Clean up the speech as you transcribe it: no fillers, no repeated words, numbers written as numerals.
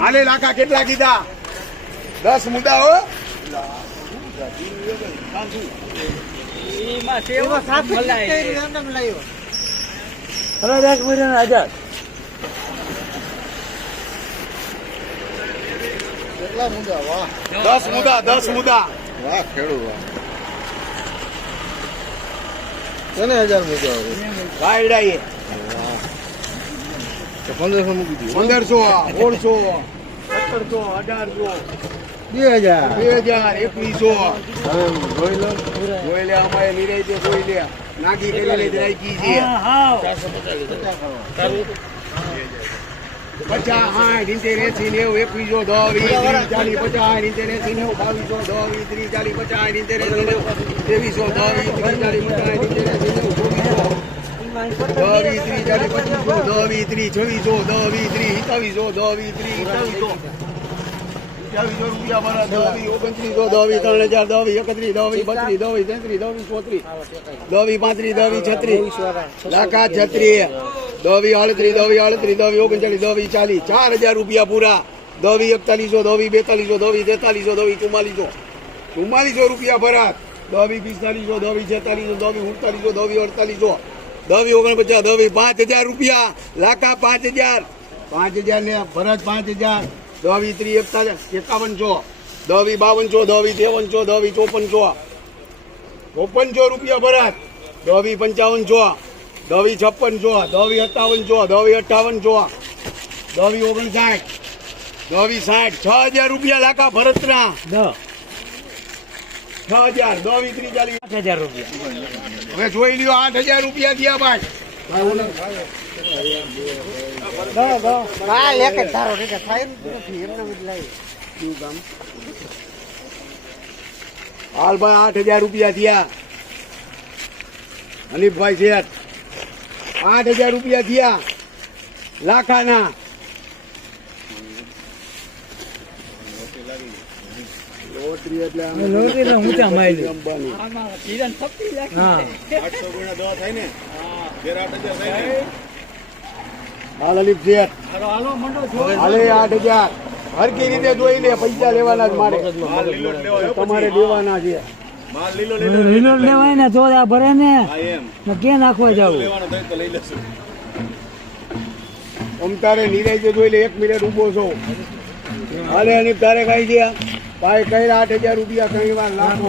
હાલે લાખા કેટલા કીધા? 10 મુદ્દા હો. કેટલા મુદ્દા? વાહ, 10 મુદ્દા. વાહ ખેડૂત, 1000 મુદ્દા. વાયડાઈએ 1500 મૂકી દીધું. 1500, 1600, 1700, 1800, 2000, 2100. જોઈ લે અમારે નિરાઈ દે, જોઈ લે નાગી કરી લે રાખી છે. 50, 60, 70, 80, 90, 21, 22, 4000 રૂપિયા પૂરા. 41, 42, 43, 4400 રૂપિયા ભરાત. 4500, 4600, 49, 5000 રૂપિયા. લાખા 5000 ને ભરત 5000. 51, 5100, 52, 53, 54 રૂપિયા ભરત. 5500, 5600, 5700, 5800, 59, 6000 રૂપિયા લાખા ભરતના. 6000, 8000 રૂપિયા. હવે જોઈ લ્યો 8000 રૂપિયા થયા ભાઈ. હાલ ભાઈ 8000 રૂપિયા થયા. હનીફભાઈ શેઠ 8000 રૂપિયા થયા લાખાના. લોટરી એટલે ઊંચા માઇલ અંબાની. હા 800 ગુણ્યા 10 થાય ને. 8000 થાય ને. હાલ હનીફ શેઠ હાલે 8000. હરકી રીતે જોઈ લે, પૈસા લેવાના જ મારે. તમારે લેવાના છે. લીલો લેવાય ને તો આ ભરે ને ક્યાં નાખવા જાવ. તારે નિરાય જોઈ લે. 1 મિનિટ ઉભો છો. હાલે અને તારે કઈ ગયા ભાઈ? કઈ 8000 રૂપિયા કઈ વાર લાખો.